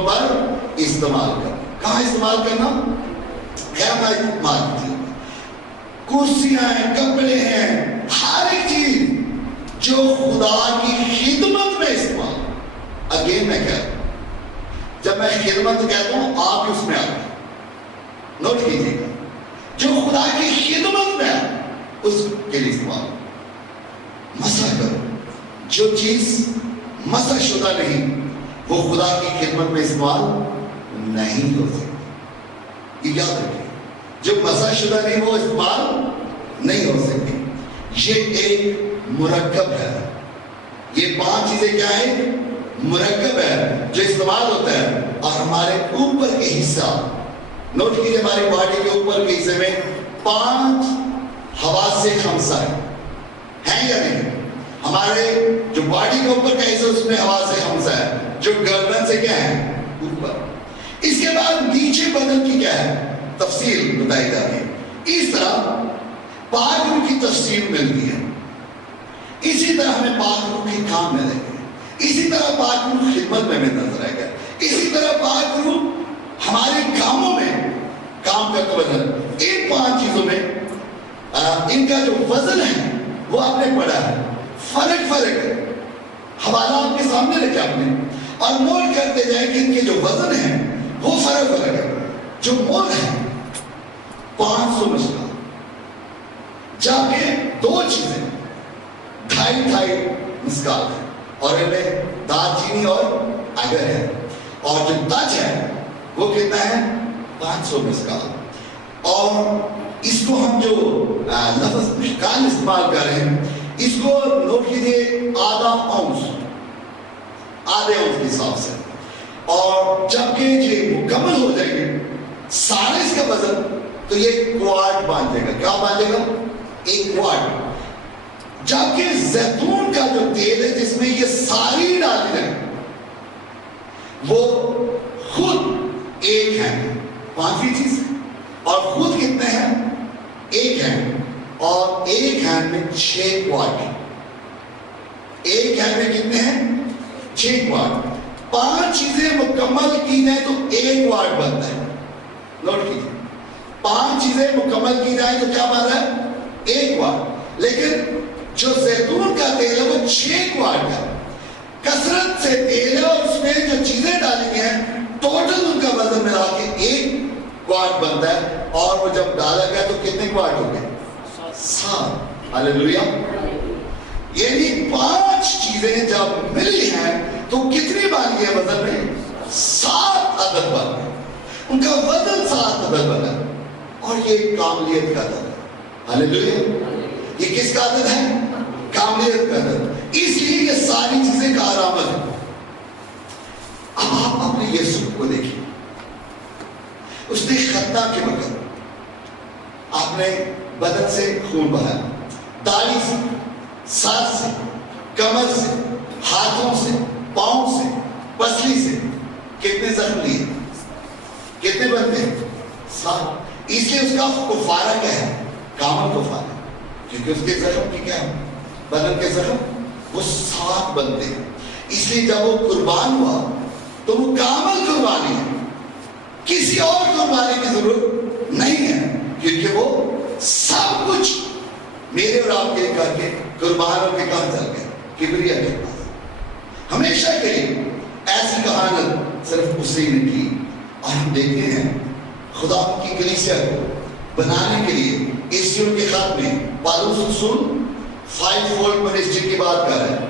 چیزوں پر استعمال کرنا. کہاں استعمال کرنا؟ خیر مارکیٹ، کرسیاں ہیں، کپڑے ہیں، ہر ایک چیز جو خدا کی خدمت میں استعمال. اگین میں کہتا ہوں، جب میں خدمت کہتا ہوں آپ اس میں آتے ہیں، نوٹ کیجیے گا، جو خدا کی خدمت میں اس کے لیے استعمال. مسح کرو، جو چیز مسح شدہ نہیں وہ خدا کی خدمت میں استعمال نہیں ہو سکتی. یہ یاد رکھیں، جو مسح شدہ نہیں وہ استعمال نہیں ہو سکتی. یہ ایک مرکب ہے. یہ 5 چیزیں کیا ہے؟ مرکب ہے جو استعمال ہوتا ہے. اور ہمارے اوپر کے حصہ، نوٹ کیجیے، ہماری باڈی کے اوپر کے حصے میں 5 حواس سے خمسہ ہے یا نہیں؟ ہمارے جو باڈی کے اوپر کا حصہ اس میں حواس سے خمسہ ہے، جو گردن سے کیا ہے؟ اوپر. اس کے بعد نیچے بدن کی کیا ہے؟ تفصیل بتائی جاتی ہے. اس طرح پاک روح کی تفصیل ملتی ہے. اسی طرح ہمیں پاک روح کے کام ملے گے. اسی طرح پاک روح خدمت میں ہمیں نظر آئے گا. اسی طرح پاک روح ہمارے کاموں میں کام کرتے بدل. ان 5 چیزوں میں ان کا جو وزن ہے وہ آپ نے پڑھا ہے. فرق ہے. حوالہ آپ کے سامنے رکھا آپ نے اور مول کرتے جائیں کہ ان کے جو وزن ہے وہ فرق ہے. جو مول ہے 500 مشکل، جبکہ 2 چیزیں 2.5 مسکال ہے اور ان میں دال چینی اور اگر ہے. اور جو تج ہے وہ کتنا ہے؟ 500 مسکال. اور اس کو ہم جو لفظ مشکال استعمال کر رہے ہیں اس کو نوٹ کیجیے آدھے اونس کے حساب سے. اور جبکہ یہ مکمل ہو جائے گے سارے اس کا وزن تو یہ کوارٹ باندھے گا. کیا باندھے گا؟ ایک کوارٹ. جبکہ زیتون کا جو تیل ہے جس میں یہ ساری ڈالی جائے وہ خود ایک ہے. 5ویں چیز ہے اور خود کتنے ہیں؟ ایک ہے. اور ایک ہینڈ میں 6 کوارٹ. ایک ہینڈ میں کتنے ہیں؟ 6 کوارٹ. 5 چیزیں مکمل کی جائیں تو 1 کوارٹ بنتا ہے. نوٹ کیجیے، 5 چیزیں مکمل کی جائیں تو کیا بن رہا ہے؟ 1 کوارٹ. لیکن جو زیتون کا تیل ہے وہ 6 کوارٹ ہے. کثرت سے تیل ہے اور اس میں جو چیزیں ڈالی گئی ہیں ٹوٹل ان کا وزن ملا کے 1 کوارٹ بنتا ہے. اور وہ جب ڈالا گیا تو کتنے کوارٹ ہو گئے؟ 7. ہاللیلویا. یعنی 5 چیزیں جب ملی ہیں تو کتنی بن گئی وزن میں؟ 7 عدد بن گئے. ان کا وزن 7 عدد بنا. اور یہ کاملیت کا عدد ہے. ہاللیلویا. یہ کس کا عدد ہے؟ کاملیت کا عدد. اس لیے یہ ساری چیزیں کا علامت ہے. اب آپ اپنے یسوع کو دیکھیں. اس نے ختنہ کے وقت آپ نے بدن سے خون بہایا، داڑھی سے، سر سے، کمر سے، ہاتھوں سے، پاؤں سے، پسلی سے. کتنے زخم لیے؟ کتنے بنتے؟ 7. اس لیے اس کا کفارہ کیا ہے؟ کامل کفارہ. کیونکہ اس کے زخم کی کیا ہے؟ بدن کے زخم وہ 7 بنتے ہیں. اس لیے جب وہ قربان ہوا تو وہ کامل قربانی ہے. کسی اور قربانی کی ضرورت نہیں ہے کیونکہ وہ سب کچھ میرے اور آپ کے کر کے قربان ہو کے کہاں چل گئے؟ کبریا کے پاس. ہمیشہ کے لیے ایسی کہانت صرف اسی نے کی. اور ہم دیکھتے ہیں خدا کی کلیسیا کو بنانے کے لیے اسیون کے خط میں پالوس رسول 5 فولڈ منسٹری کی بات کر رہا ہے.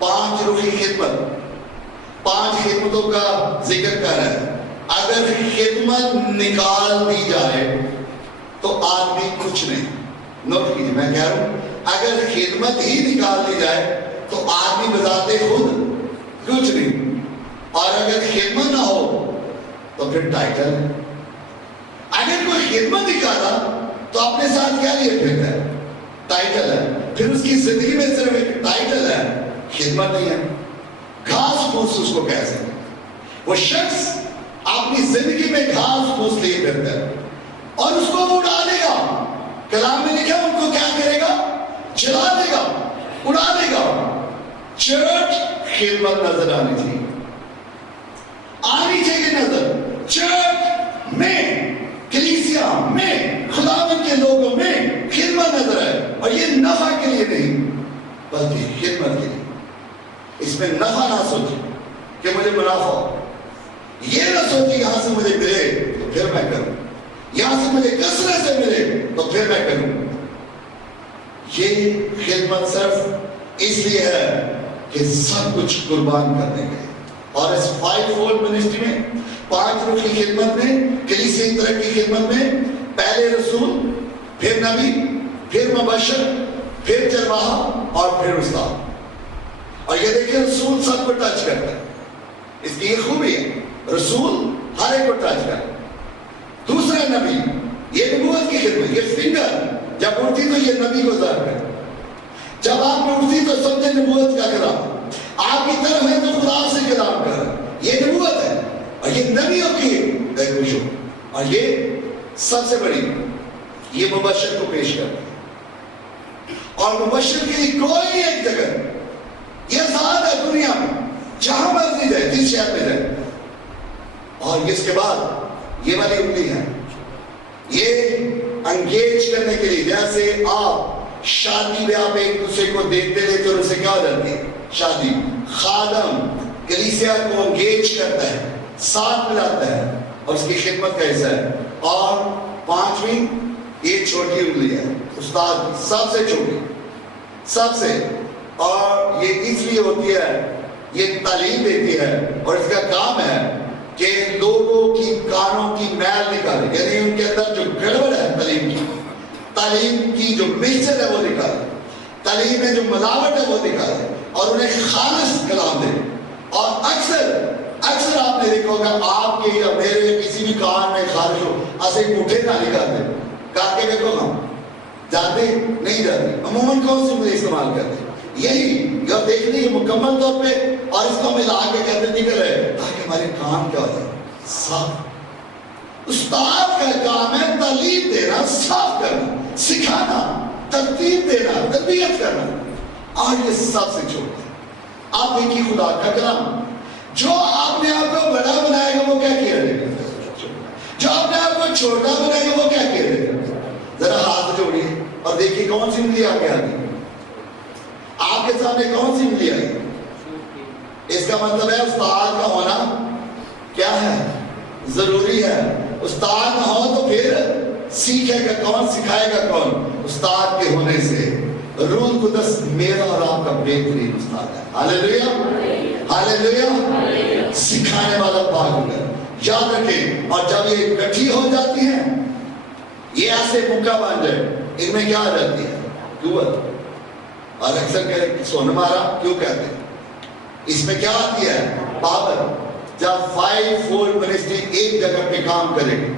5 روحی خدمت، 5 خدمتوں کا ذکر کر رہا ہے. اگر خدمت نکال دی جائے تو آدمی کچھ نہیں. نوٹ کیجیے، میں کہہ رہا ہوں اگر خدمت ہی نکال دی جائے تو آدمی بذات خود کچھ نہیں. اور اگر خدمت نہ ہو تو پھر ٹائٹل ہے. اگر کوئی خدمت نکالا تو اپنے ساتھ کیا لیے پھرتا ہے؟ ٹائٹل ہے. پھر اس کی زندگی میں صرف ایک ٹائٹل ہے، خدمت نہیں ہے. گھاس پھوس اس کو کہہ سکتے. وہ شخص اپنی زندگی میں گھاس پھوس لیے پھرتا ہے اور اس کو وہ اڑا دے گا. کلام میں لکھا ان کو کیا کرے گا؟ جلا دے گا، اڑا دے گا. چرچ خدمت نظر آنی چاہیے، آنی میں نفع نہ سوچے کہ مجھے منافع ہو، یہ نہ سوچے یہاں سے مجھے ملے تو پھر میں کروں، یہاں سے مجھے کثرت سے ملے تو پھر میں کروں۔ یہ خدمت صرف اس لیے ہے کہ سب کچھ قربان کرنے گئے۔ اور اس 5 فولڈ منسٹری میں، 5 رخ کی خدمت میں، کلیسیائی طرح کی خدمت میں، پہلے رسول، پھر نبی، پھر مبشر، پھر چرواہا اور پھر استاد۔ اور یہ دیکھیں رسول سب کو ٹچ کرتا ہے، اس کی یہ خوبی ہے، رسول ہر ایک کو ٹچ کرتا ہے۔ دوسرا نبی، یہ نبوت کی خدمت، یہ فنگر جب اٹھتی تو یہ نبی کو ظاہر کرتا، جب آپ میں اٹھتی تو سمجھے نبوت کا کلام آپ کی طرف ہے تو خدا سے کلام کر رہا ہے، یہ نبوت ہے اور یہ نبیوں کی خوشو۔ اور یہ سب سے بڑی، یہ مبشر کو پیش کرتا ہے، اور مبشر کے لیے کوئی ایک جگہ یہ ذات ہے دنیا میں جہاں مرضی جائے، جس شہر میں جائے۔ اور اس کے بعد یہ والی انگلی ہے، یہ انگیج کرنے کے لیے، جیسے آپ شادی میں آپ ایک دوسرے کو دیکھتے لیتے اور اسے کیا ہو جاتی ہے شادی، خادم کلیسیا کو انگیج کرتا ہے، ساتھ ملاتا ہے اور اس کی خدمت کا حصہ ہے۔ اور 5ویں یہ چھوٹی انگلی ہے، استاد کی سب سے چھوٹی، سب سے، اور یہ اس لیے ہوتی ہے، یہ تعلیم دیتی ہے اور اس کا کام ہے کہ لوگوں کی کانوں کی میل نکالے، یعنی ان کے اندر جو گڑبڑ ہے تعلیم کی جو مکسچر ہے وہ نکالے، تعلیم میں جو ملاوٹ ہے وہ نکالے اور انہیں خالص کلام دے۔ اور اکثر آپ نے دیکھا ہوگا آپ کے یا میرے یا کسی بھی کان میں خارج ہو، اسے مٹھے نہ نکالتے، کہا کے دیکھو ہم جاتے نہیں جاتے، عموماً کون سی مجھے استعمال کرتے، یہی یا دیکھنے یہ مکمل طور پہ، اور اس کو ملا کے کہتے نکل رہے تاکہ ہمارے کام کیا ہو جائے صاف۔ استاد کا کام ہے تعلیم دینا، صاف کرنا، سکھانا، ترتیب دینا، تربیت کرنا، اور یہ سب سے چھوٹا ہے۔ آپ دیکھیے خدا کا کلام، جو اپنے آپ کو بڑا بنائے گا وہ کیا کیا جائے گا، جو اپنے آپ کو چھوٹا بنائے گا وہ کیا کیا جائے گا۔ ذرا ہاتھ جوڑیے اور دیکھیے کون سی انگلی آگے آگے آپ کے سامنے کون سی انگلی آئی۔ اس کا مطلب ہے استاد کا ہونا کیا ہے، ضروری ہے۔ استاد نہ ہو تو پھر سیکھے گا کون، سکھائے گا کون؟ استاد کے ہونے سے۔ روح القدس میرا اور آپ کا بہترین استاد ہے۔ ہاللیلویا، ہاللیلویا۔ سکھانے والا پاک ہے، یاد رکھیں۔ اور جب یہ اکٹھی ہو جاتی ہیں، یہ ایسے موقع بن جائے، ان میں کیا آ جاتی ہے قوت۔ اور اکثر کہتے ہیں سونا مارا کیوں کہتے ہیں، اس میں کیا آتی ہے پاور۔ جب 5 فولڈ منسٹری ایک جگہ پہ کام کرے گی،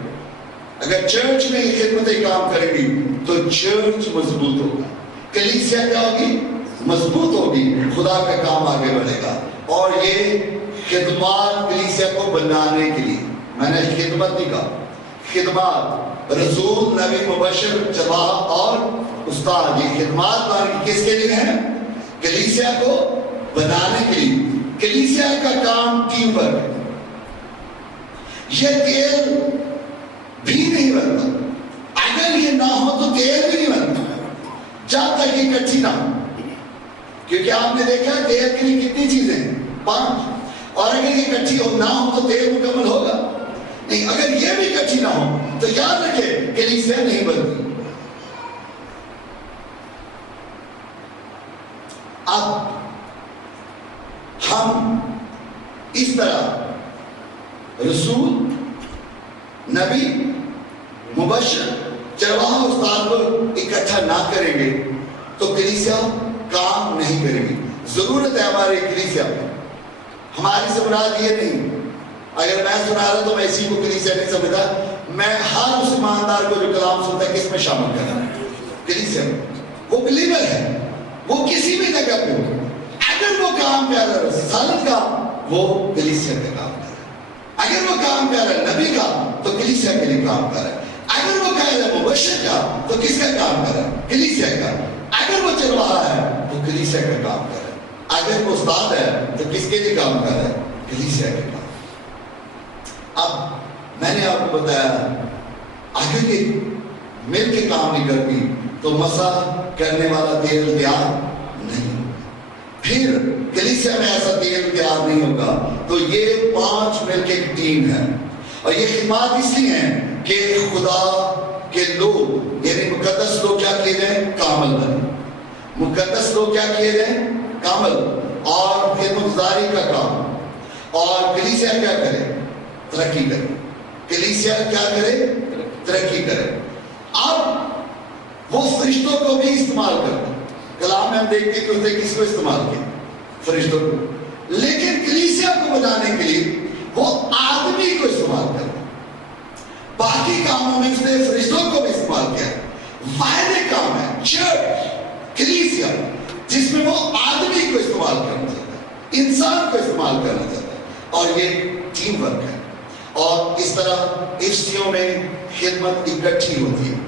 اگر چرچ میں یہ خدمتیں کام کرے گی تو چرچ مضبوط ہوگا، کلیسیا کیا ہوگی، مضبوط ہوگی، خدا کا کام آگے بڑھے گا۔ اور یہ خدمات کلیسیا کو بنانے کے لیے، میں نے خدمت نہیں کہا، خدمات، رسول، نبی، مبشر، چرواہا اور استاد، یہ خدمات کس کے لیے ہیں، کلیسیا کو بنانے کے لیے۔ کلیسیا کا کام ٹیم ورک ہے، یہ تیل بھی نہیں بنتا، اگر یہ نہ ہو تو تیل بھی نہیں بنتا جب تک یہ اکٹھی نہ ہو۔ کیونکہ آپ نے دیکھا تیل کے لیے کتنی چیزیں ہیں، 5، اور اگر یہ اکٹھی نہ ہو تو تیل مکمل ہوگا نہیں۔ اگر یہ بھی اکٹھی نہ ہو تو یاد رکھے کلیسیا نہیں بنتی۔ اب ہم اس طرح رسول، نبی، مبشر، چرواہا، استاد کو اکٹھا نہ کریں گے تو کلیسیا کام نہیں کرے گی۔ ضرورت ہے ہمارے کلیسیا میں، ہماری سے مراد یہ نہیں، اگر میں سنا رہا تو میں اسی کو کلیسیا نہیں سمجھتا، میں ہر اس ایماندار کو جو کلام سنتا ہے کس میں شامل کرنا ہے، کلیسیا میں۔ وہ بلیور ہے، وہ کسی بھی جگہ پہ ہو، اگر وہ کام کر رہا ہے رسالت کا، وہ کلیسیا کا کام کر رہا ہے۔ اگر وہ کام کر رہا ہے نبی کا تو کلیسیا کے لیے کام کر رہا ہے۔ اگر وہ کہہ رہا ہے مبشر کا تو کس کا کام کر رہا ہے، کلیسیا کا۔ اگر وہ چرواہا ہے تو کلیسیا کا کام کر رہا ہے۔ اگر وہ استاد ہے تو کس کے لیے کام کر رہا ہے، کلیسیا کا کام۔ اب میں نے آپ کو بتایا اگر یہ مل کے کام نہیں کرتی تو مسح کرنے والا تیل تیار نہیں۔ پھر کلیسیا میں ایسا تیل تیار نہیں ہوگا. تو یہ 5 مل کے ایک ٹیم ہے, اور یہ خدمات اس لیے ہیں کہ خدا کے لوگ یعنی مقدس لوگ کیا کیے جائیں؟ کامل بنے. مقدس لوگ کیا کیے جائیں؟ کامل. اور خدمت گزاری کا کام. اور کلیسیا کیا کرے؟ ترقی کرے. کلیسیا کیا کرے؟ ترقی کرے. اب وہ فرشتوں کو بھی استعمال کرتا. کلام میں ہم دیکھتے ہیں کہ اس نے کس کو استعمال کیا؟ فرشتوں کو. لیکن کلیسیا کو بنانے کے لیے وہ آدمی کو استعمال کرتا. باقی کاموں میں اس نے فرشتوں کو بھی استعمال کیا. واحد کام ہے چرچ, کلیسیا, جس میں وہ آدمی کو استعمال کرنا چاہتا ہے, انسان کو استعمال کرنا چاہتا ہے, اور یہ ٹیم ورک ہے. اور اس طرح افسیوں میں خدمت اکٹھی ہوتی ہے.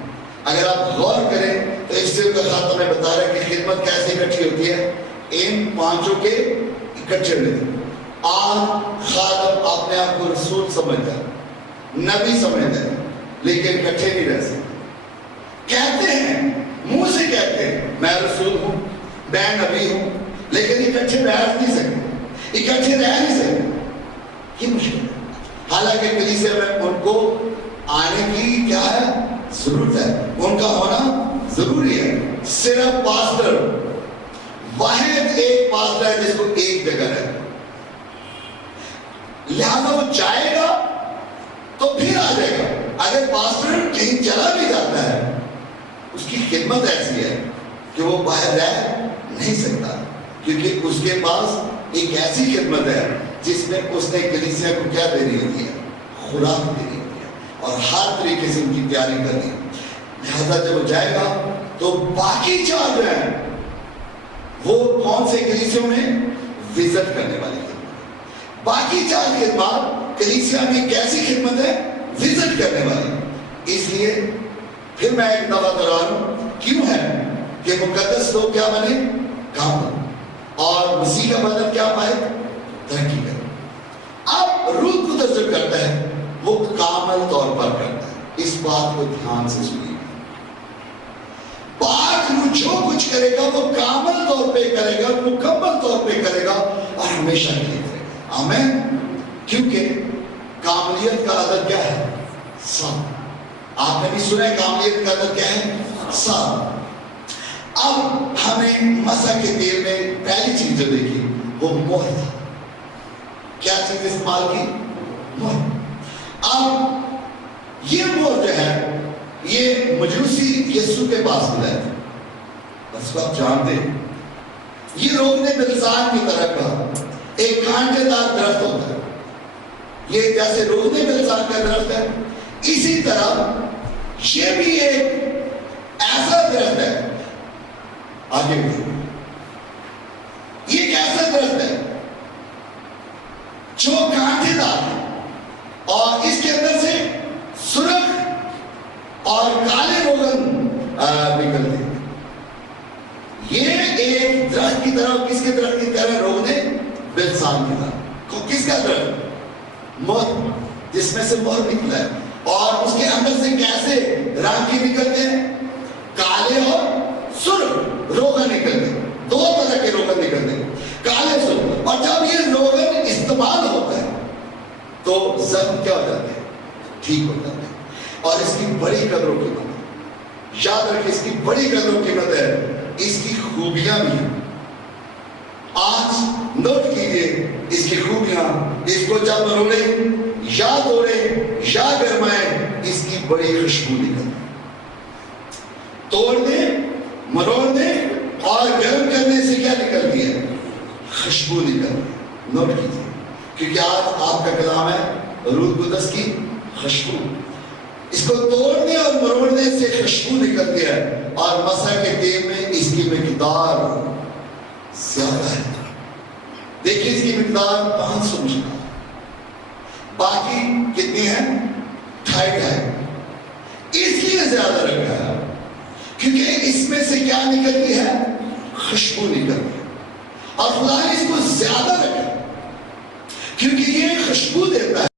اگر آپ غور کریں تو افسیوں کا خاتمہ میں بتا رہا ہے کہ خدمت کیسے اکٹھی ہوتی ہے. ان 5 کے اکٹھے رہتے. آج خادم اپنے آپ کو رسول سمجھتا ہے, نبی سمجھتا ہے, لیکن اکٹھے نہیں رہ سکتے. کہتے ہیں, منہ سے کہتے ہیں میں رسول ہوں, میں نبی ہوں, لیکن اکٹھے بیٹھ نہیں سکتے, اکٹھے رہ نہیں سکتے. یہ مشکل ہے. حالانکہ کلیسیا میں ان کو آنے کی کیا ہے؟ ضرورت ہے. ان کا ہونا ضروری ہے. صرف پاسٹر, واحد ایک پاسٹر ہے جس کو ایک جگہ ہے, لہذا وہ جائے گا تو پھر آ جائے گا. اگر پاسٹر کہیں چلا بھی جاتا ہے, اس کی خدمت ایسی ہے کہ وہ باہر رہ نہیں سکتا, کیونکہ اس کے پاس ایک ایسی خدمت ہے جس میں اس نے کلیسیا کو کیا دینی ہوتی ہے؟ خوراک دینی ہوتی ہے, اور ہر طریقے سے ان کی تیاری کرنی ہے. لہذا جب وہ جائے گا تو باقی 4 جو ہیں وہ کون سے کلیسیوں میں وزٹ کرنے والی خدمت. باقی 4 خدمات کلیسیا میں کیسی خدمت ہے؟ وزٹ کرنے والی. اس لیے پھر میں ایک دفعہ دہرا رہا ہوں, کیوں ہے کہ مقدس لوگ کیا بنے؟ کامل. اور مسیح کا بدن کیا پائے؟ ترقی کرے. اب روح قدس جو کرتا ہے وہ کامل طور پر کرتا ہے. اس بات کو دھیان سے سنیے. پاک روح جو کچھ کرے گا وہ کامل طور پہ کرے گا, مکمل طور پہ کرے گا, اور ہمیشہ کے لیے کرے گا. آمین. کیونکہ کاملیت کا عدد کیا ہے؟ 7. آپ نے بھی سنا ہے کاملیت کا عدد کیا ہے؟ 7. اب ہمیں مسح کے تیل میں پہلی چیز جو دیکھی وہ مہر تھا. کیا چیز استعمال کی؟ مہر. اب یہ مہر جو ہے یہ مجوسی یسوع کے پاس ملا ہے. بس کو آپ جانتے ہیں یہ روغن بلسان کی طرح کا ایک کانٹے دار درخت ہوتا ہے. یہ جیسے روغن بلسان کا درخت ہے, اسی طرح یہ بھی ایک ایسا درخت ہے. آگے بھی یہ ایک ایسا درخت ہے جو کانٹے دار ہے, اور اس کے اندر سے سرخ اور کالے روغن نکلتے ہیں. یہ ایک درخت کی طرح, کس کے درخت کی طرح؟ روغن بلسان کی طرح. کس کا درخت؟ مہر, جس میں سے مہر نکلا ہے. اور اس کے اندر سے کیسے رنگ کی نکلتے ہیں؟ کالے اور سرخ روغن نکلتے ہیں. 2 طرح کے روغن نکلتے ہیں, کالے سرخ. اور جب یہ روغن استعمال ہوتا ہے تو زخم کیا ہو جاتے ہیں؟ ٹھیک ہو جاتے ہیں. اور اس کی بڑی قدر و قیمت ہے. یاد رکھیں, اس کی بڑی قدر و قیمت ہے. اس کی خوبیاں بھی ہیں. آج نوٹ کیجئے اس کی خوبیاں. اس کو جب مروڑیں یا توڑیں یا گرمائیں, اس کی بڑی خوشبو نکلتی ہے. توڑ دیں, مروڑ دیں اور گرم کرنے سے کیا نکلتی ہے؟ خوشبو نکلتی ہے. نوٹ کیجئے, کیونکہ آج آپ کا کلام ہے روح قدس کی خوشبو. اس کو توڑنے اور مروڑنے سے خوشبو نکلتی ہے, اور مسح کے تیل میں اس کی مقدار زیادہ ہے. دیکھیں اس کی مقدار 500 مشکل, باقی کتنی ہے؟ 2.5. اس لیے زیادہ رکھا ہے کیونکہ اس میں سے کیا نکلتی ہے؟ خوشبو نکلتی ہے. اور خدا نے اس کو زیادہ رکھا کیونکہ یہ خوشبو دیتا ہے.